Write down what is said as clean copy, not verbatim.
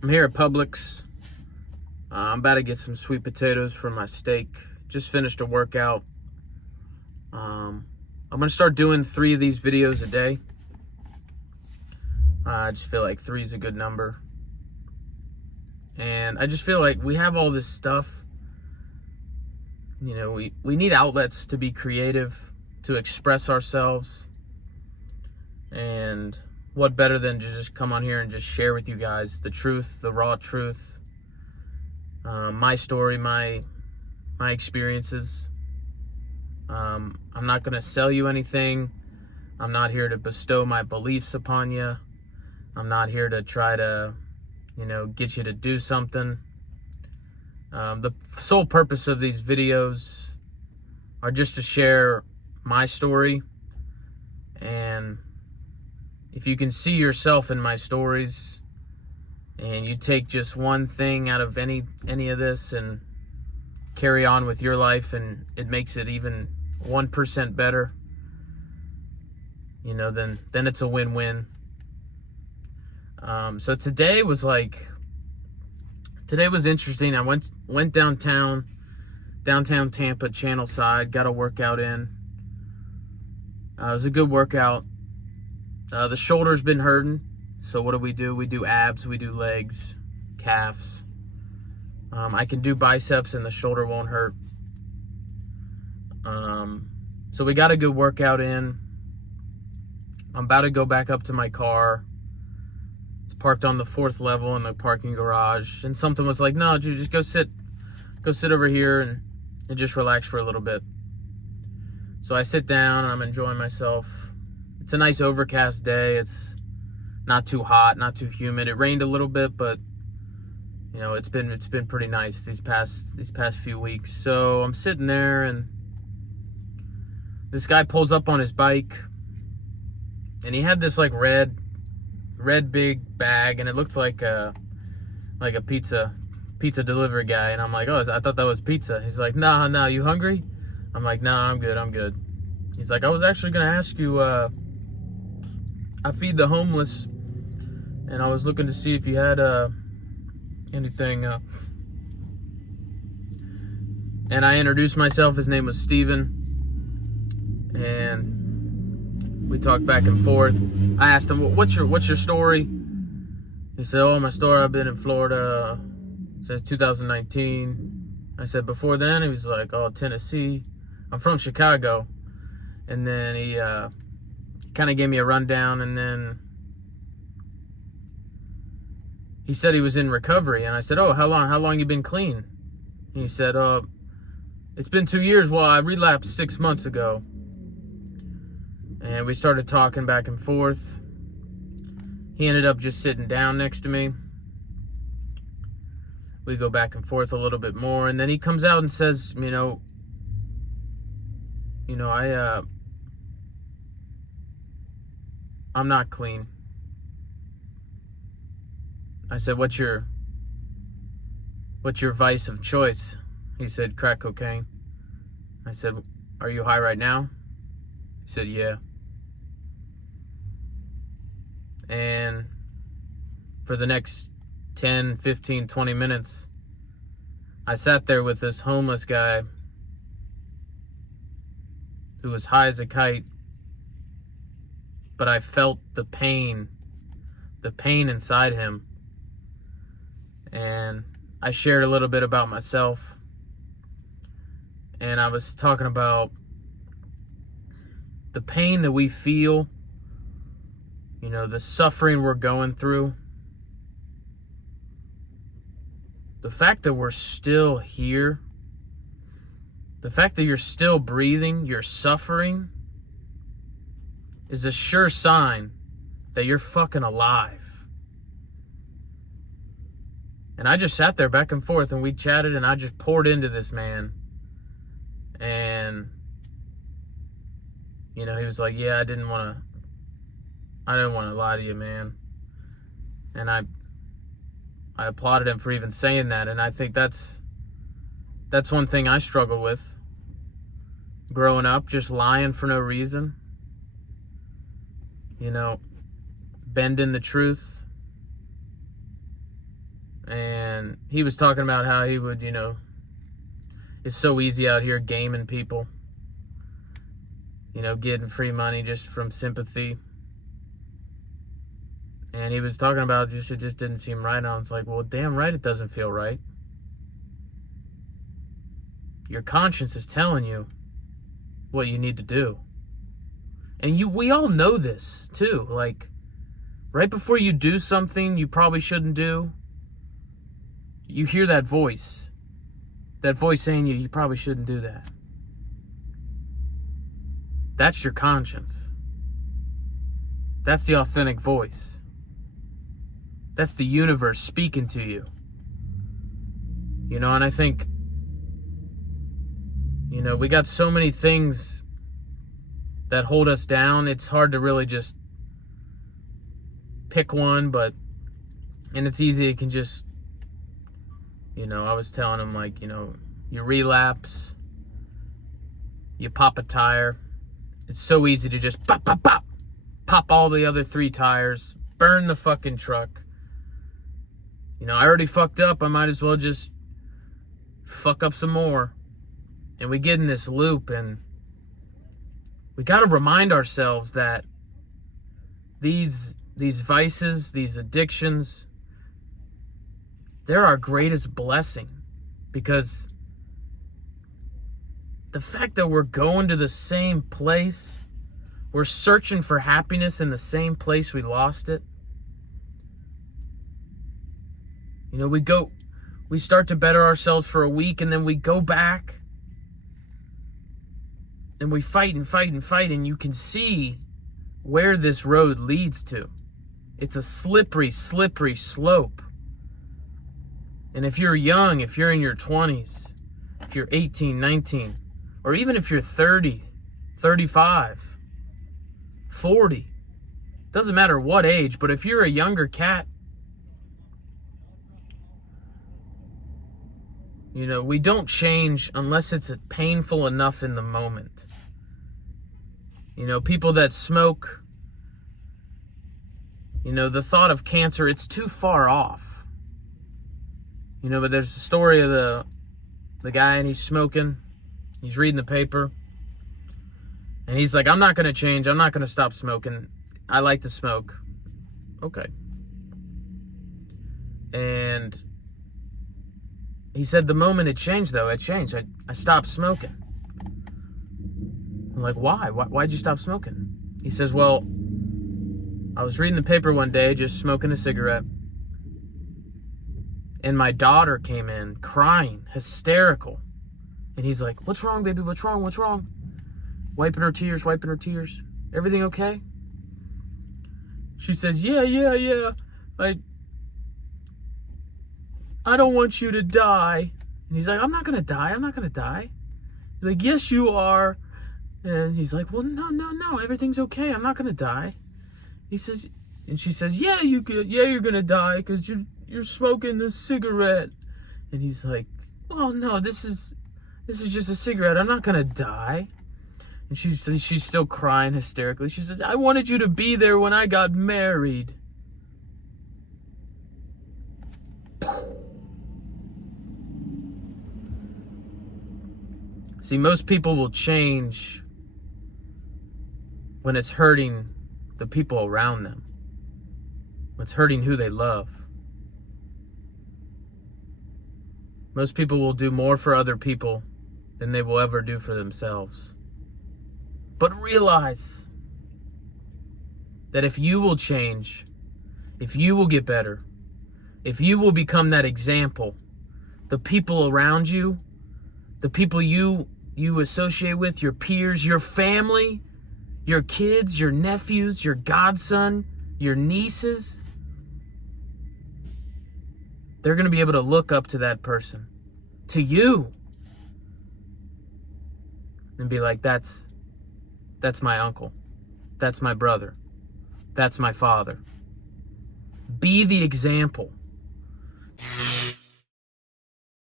I'm here at Publix. I'm about to get some sweet potatoes for my steak. Just finished a workout. I'm going to start doing 3 of these videos a day. I just feel like 3 is a good number. And I just feel like we have all this stuff. You know, we need outlets to be creative, to express ourselves. And what better than to just come on here and just share with you guys the truth, the raw truth, my story, my experiences. I'm not going to sell you anything. I'm not here to bestow my beliefs upon you. I'm not here to try to, get you to do something. The sole purpose of these videos are just to share my story. And if you can see yourself in my stories and you take just one thing out of any of this and carry on with your life, and it makes it even 1% better, then it's a win-win. So today was interesting. I went downtown Tampa, Channel Side, got a workout in. It was a good workout. The shoulder's been hurting, so what do? We do abs, we do legs, calves. I can do biceps and the shoulder won't hurt. So we got a good workout in. I'm about to go back up to my car. It's parked on the 4th level in the parking garage, and something was like, no, just go sit over here and just relax for a little bit. So I sit down and I'm enjoying myself. It's a nice overcast day. It's not too hot, not too humid. It rained a little bit, but it's been pretty nice these past few weeks. So I'm sitting there, and this guy pulls up on his bike, and he had this red big bag, and it looked like a pizza delivery guy. And I'm like, oh, I thought that was pizza. He's like, no, you hungry? I'm like, no, I'm good. He's like, I was actually gonna ask you, I feed the homeless, and I was looking to see if you had anything. And I introduced myself. His name was Steven. And we talked back and forth. I asked him, what's your story? He said, oh, my story, I've been in Florida since 2019. I said, before then? He was like, oh, Tennessee. I'm from Chicago. And then he kind of gave me a rundown, and then he said he was in recovery. And I said, oh, how long you been clean? And he said, it's been 2 years. Well, I relapsed 6 months ago. And we started talking back and forth. He ended up just sitting down next to me. We go back and forth a little bit more, and then he comes out and says, I'm not clean. I said, what's your vice of choice? He said, crack cocaine. I said, are you high right now? He said, yeah. And for the next 10, 15, 20 minutes, I sat there with this homeless guy who was high as a kite, but I felt the pain inside him. And I shared a little bit about myself, and I was talking about the pain that we feel, the suffering we're going through, the fact that we're still here, the fact that you're still breathing, you're suffering, is a sure sign that you're fucking alive. And I just sat there back and forth, and we chatted, and I just poured into this man. And he was like, yeah, I didn't want to lie to you, man. And I applauded him for even saying that. And I think that's one thing I struggled with growing up, just lying for no reason. Bending the truth. And he was talking about how he would, it's so easy out here gaming people, getting free money just from sympathy. And he was talking about it just didn't seem right. And I was like, well, damn right it doesn't feel right. Your conscience is telling you what you need to do. And we all know this too. Like, right before you do something you probably shouldn't do, you hear that voice. That voice saying you probably shouldn't do that. That's your conscience. That's the authentic voice. That's the universe speaking to you. And I think, we got so many things that hold us down. It's hard to really just pick one, and it's easy. It can just, I was telling him, like, you relapse, you pop a tire. It's so easy to just pop all the other 3 tires, burn the fucking truck. I already fucked up. I might as well just fuck up some more. And we get in this loop, and we got to remind ourselves that these vices, these addictions, they're our greatest blessing. Because the fact that we're going to the same place, we're searching for happiness in the same place we lost it. We start to better ourselves for a week, and then we go back and we fight and fight and fight, and you can see where this road leads to. It's a slippery, slippery slope. And if you're young, if you're in your 20s, if you're 18, 19, or even if you're 30, 35, 40, doesn't matter what age, but if you're a younger cat, we don't change unless it's painful enough in the moment. People that smoke, the thought of cancer, it's too far off. But there's the story of the guy, and he's smoking. He's reading the paper. And he's like, I'm not going to change. I'm not going to stop smoking. I like to smoke. Okay. And he said the moment it changed, though, it changed. I stopped smoking. I'm like, why? Why'd you stop smoking? He says, well, I was reading the paper one day, just smoking a cigarette. And my daughter came in crying, hysterical. And he's like, what's wrong, baby? What's wrong? What's wrong? Wiping her tears. Everything okay? She says, yeah. Like, I don't want you to die. And he's like, I'm not going to die. He's like, yes, you are. And he's like, well, no. Everything's okay. I'm not going to die. He says, and she says, yeah, you're going to die because you're smoking this cigarette. And he's like, well, no, this is just a cigarette. I'm not going to die. And she's still crying hysterically. She says, I wanted you to be there when I got married. See, most people will change when it's hurting the people around them. When it's hurting who they love. Most people will do more for other people than they will ever do for themselves. But realize that if you will change, if you will get better, if you will become that example, the people around you, the people you associate with, your peers, your family, your kids, your nephews, your godson, your nieces, they're going to be able to look up to that person, to you, and be like, that's my uncle. That's my brother. That's my father. Be the example.